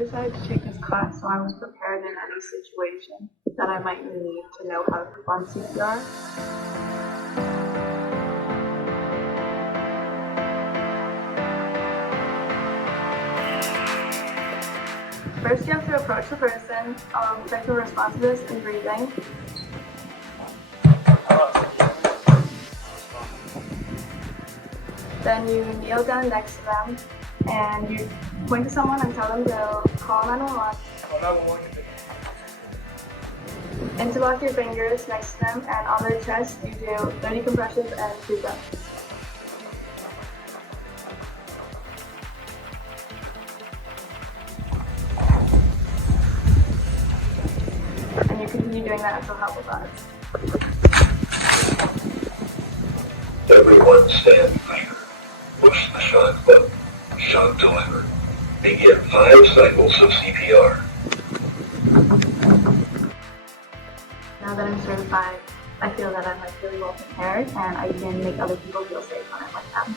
decided to take this class so I was prepared in any situation that I might need to know how to perform CPR. First, you have to approach the person, check their responsiveness and breathing. Then you kneel down next to them and you point to someone and tell them to call 911. Interlock your fingers next to them, and on their chest you do 30 compressions and 2 breaths. And you continue doing that until help arrives. Everyone stand clear. Push the shock button. Shock delivered. Begin 5 cycles of CPR. Now that I'm certified, I feel that I'm really well prepared and I can make other people feel safe when I'm with them.